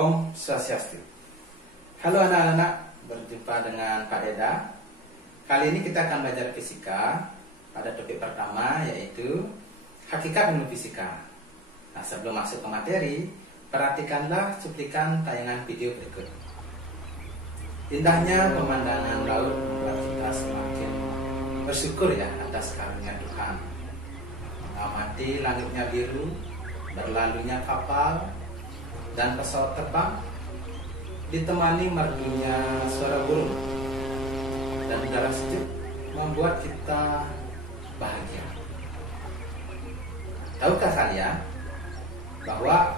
Om Swastiastu. Halo anak-anak, berjumpa dengan Pak Deda. Kali ini kita akan belajar fisika pada topik pertama, yaitu hakikat ilmu fisika. Nah, sebelum masuk ke materi, perhatikanlah cuplikan tayangan video berikut. Indahnya pemandangan laut membuat kita semakin bersyukur ya atas karunia Tuhan. Mengamati langitnya biru, berlalunya kapal dan pesawat terbang, ditemani merdunya suara burung dan udara sejuk, membuat kita bahagia. Tahukah kalian bahwa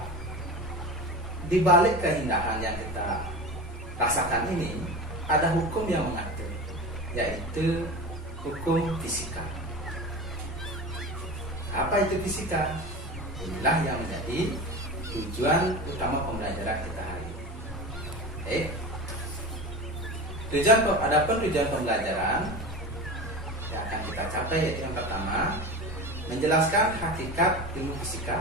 di balik keindahan yang kita rasakan ini ada hukum yang mengatur, yaitu hukum fisika. Apa itu fisika? Inilah yang menjadi tujuan utama pembelajaran kita hari ini. Adapun tujuan pembelajaran yang akan kita capai yaitu yang pertama, menjelaskan hakikat ilmu fisika,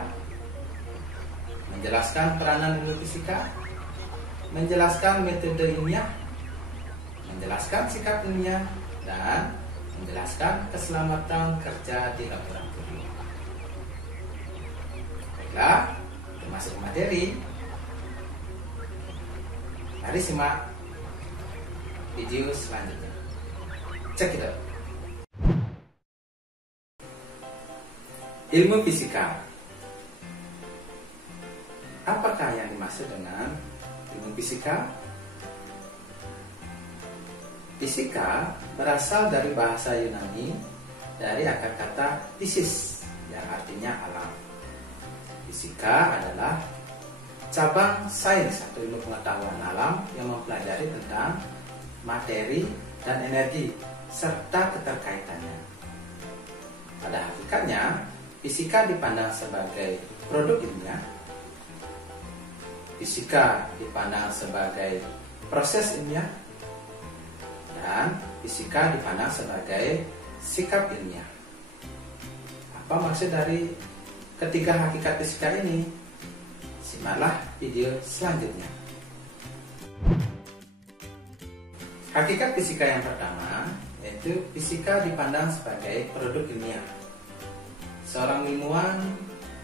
menjelaskan peranan ilmu fisika, menjelaskan metode ilmiah, menjelaskan sikap ilmiah, dan menjelaskan keselamatan kerja di laboratorium. Baiklah, masuk materi. Mari simak video selanjutnya. Check it out. Ilmu fisika. Apakah yang dimaksud dengan ilmu fisika? Fisika berasal dari bahasa Yunani dari akar kata physis yang artinya alam. Fisika adalah cabang sains atau ilmu pengetahuan alam yang mempelajari tentang materi dan energi serta keterkaitannya. Pada hakikatnya, fisika dipandang sebagai produk ilmiah, fisika dipandang sebagai proses ilmiah, dan fisika dipandang sebagai sikap ilmiah. Apa maksud dari ketiga hakikat fisika ini? Simaklah video selanjutnya. Hakikat fisika yang pertama yaitu fisika dipandang sebagai produk ilmiah. Seorang ilmuwan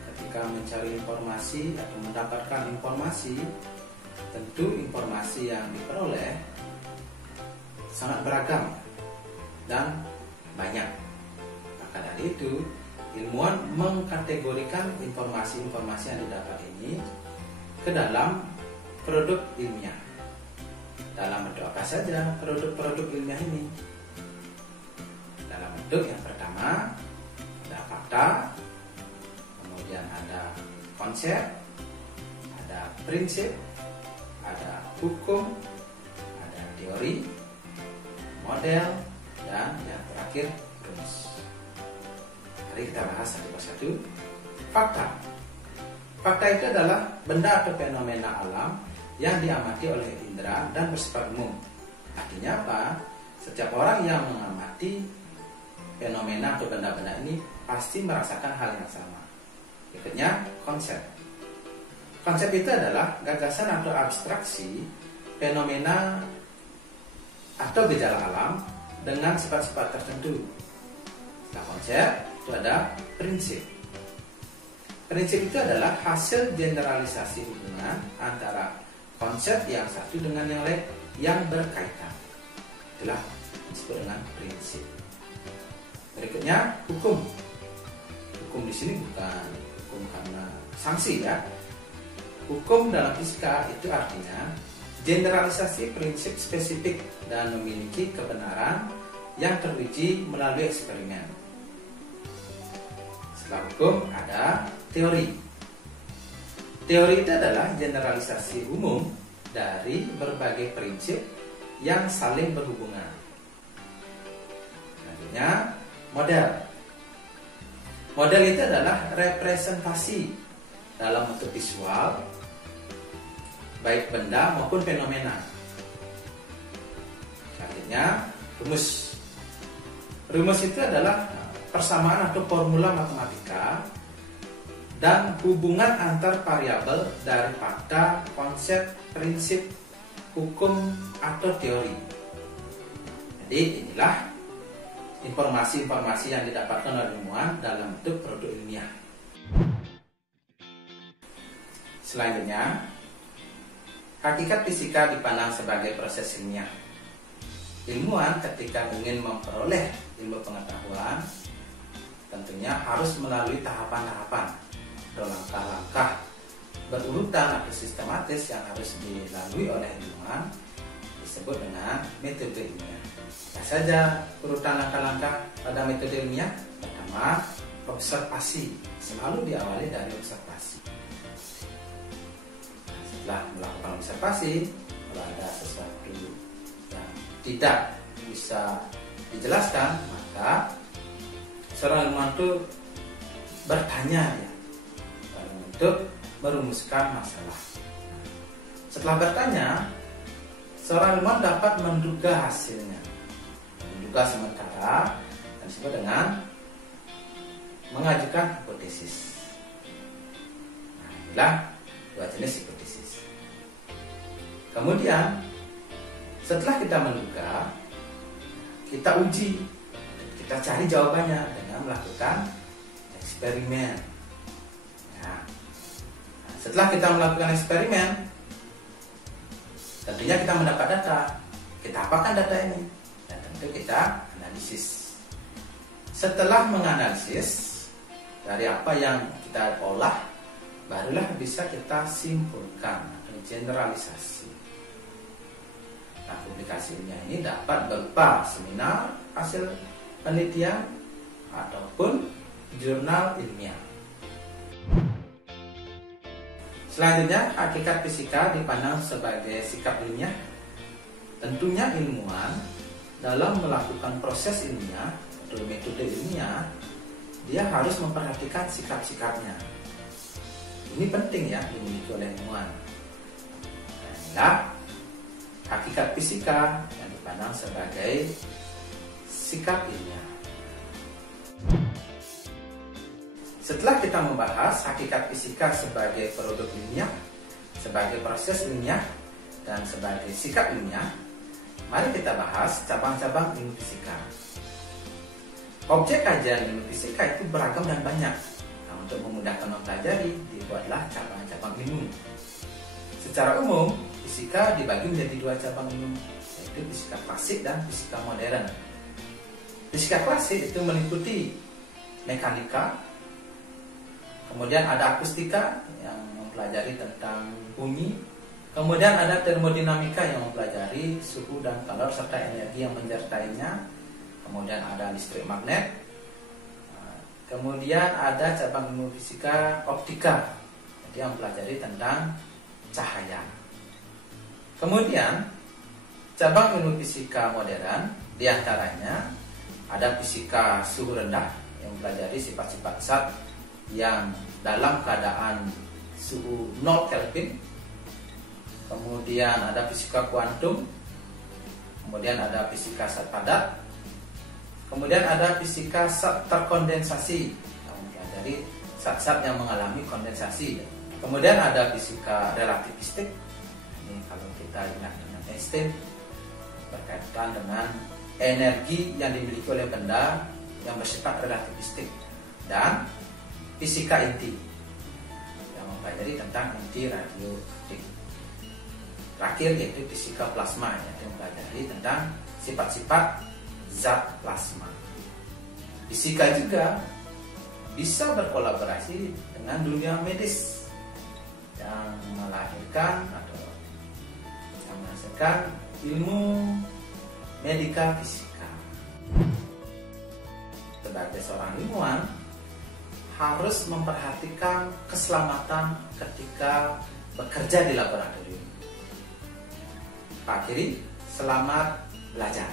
ketika mencari informasi atau mendapatkan informasi, tentu informasi yang diperoleh sangat beragam dan banyak. Maka dari itu, ilmuwan mengkategorikan informasi-informasi yang didapat ini ke dalam produk ilmiah. Dalam bentuk apa saja produk-produk ilmiah ini? Dalam bentuk yang pertama, ada fakta, kemudian ada konsep, ada prinsip, ada hukum, ada teori, model, dan yang terakhir rumus. Mari kita bahas satu persatu. Fakta. Fakta itu adalah benda atau fenomena alam yang diamati oleh indera dan bersifat umum. Artinya apa? Setiap orang yang mengamati fenomena atau benda-benda ini pasti merasakan hal yang sama. Berikutnya, konsep. Konsep itu adalah gagasan atau abstraksi fenomena atau gejala alam dengan sifat-sifat tertentu. Setelah konsep, itu ada prinsip. Prinsip itu adalah hasil generalisasi hubungan antara konsep yang satu dengan yang lain yang berkaitan. Itulah disebut dengan prinsip. Berikutnya, hukum. Hukum di sini bukan hukum karena sanksi ya. Hukum dalam fisika itu artinya generalisasi prinsip spesifik dan memiliki kebenaran yang teruji melalui eksperimen. Setelah hukum ada teori. Teori itu adalah generalisasi umum dari berbagai prinsip yang saling berhubungan. Selanjutnya, model. Model itu adalah representasi dalam bentuk visual, baik benda maupun fenomena. Selanjutnya, rumus. Rumus itu adalah persamaan atau formula matematika dan hubungan antar variabel daripada konsep, prinsip, hukum, atau teori. Jadi inilah informasi-informasi yang didapatkan oleh ilmuwan dalam bentuk produk ilmiah. Selanjutnya, hakikat fisika dipandang sebagai proses ilmiah. Ilmuwan ketika ingin memperoleh ilmu pengetahuan tentunya harus melalui tahapan-tahapan atau langkah-langkah berurutan atau sistematis yang harus dilalui oleh ilmuwan, disebut dengan metode ilmiah. Apa saja urutan langkah-langkah pada metode ilmiah? Pertama, observasi. Selalu diawali dari observasi. Setelah melakukan observasi, kalau ada sesuatu yang tidak bisa dijelaskan, maka seorang ilmuwan itu bertanya ya, untuk merumuskan masalah. Setelah bertanya, seorang ilmuwan dapat menduga hasilnya. Menduga sementara dan disebut dengan mengajukan hipotesis. Nah, inilah dua jenis hipotesis. Kemudian setelah kita menduga, kita uji, kita cari jawabannya dengan melakukan eksperimen. Nah, setelah kita melakukan eksperimen, tentunya kita mendapat data. Kita apakan data ini? Dan tentu kita analisis. Setelah menganalisis dari apa yang kita olah, barulah bisa kita simpulkan atau generalisasi. Nah, publikasi ilmiah ini dapat berupa seminar, hasil penelitian, ataupun jurnal ilmiah. Selanjutnya, hakikat fisika dipandang sebagai sikap ilmiah. Tentunya ilmuwan dalam melakukan proses ilmiah atau metode ilmiah, dia harus memperhatikan sikap-sikapnya. Ini penting ya dimiliki oleh ilmuwan. Nah, hakikat fisika yang dipandang sebagai sikap ilmiah. Setelah kita membahas hakikat fisika sebagai produk ilmiah, sebagai proses ilmiah, dan sebagai sikap ilmiah, mari kita bahas cabang-cabang ilmu fisika. Objek kajian ilmu fisika itu beragam dan banyak. Nah, untuk memudahkan mempelajari, dibuatlah cabang-cabang ilmu. Secara umum, fisika dibagi menjadi dua cabang ilmu, yaitu fisika klasik dan fisika modern. Fisika klasik itu meliputi mekanika, kemudian ada akustika yang mempelajari tentang bumi, kemudian ada termodinamika yang mempelajari suhu dan kalor serta energi yang menyertainya, kemudian ada listrik magnet, kemudian ada cabang ilmu fisika optika, jadi yang mempelajari tentang cahaya. Kemudian cabang ilmu fisika modern diantaranya ada fisika suhu rendah yang mempelajari sifat-sifat zat yang dalam keadaan suhu 0 Kelvin. Kemudian ada fisika kuantum, kemudian ada fisika zat padat, kemudian ada fisika zat terkondensasi yang mempelajari zat-zat yang mengalami kondensasi. Kemudian ada fisika relativistik. Ini kalau kita ingat dengan Einstein, berkaitan dengan energi yang dimiliki oleh benda yang bersifat relativistik. Dan fisika inti yang mempelajari tentang inti radioaktif. Terakhir yaitu fisika plasma yang mempelajari tentang sifat-sifat zat plasma. Fisika juga bisa berkolaborasi dengan dunia medis yang melahirkan atau yang menghasilkan ilmu medika fisika. Sebagai seorang ilmuwan harus memperhatikan keselamatan ketika bekerja di laboratorium. Pak Kiri, selamat belajar.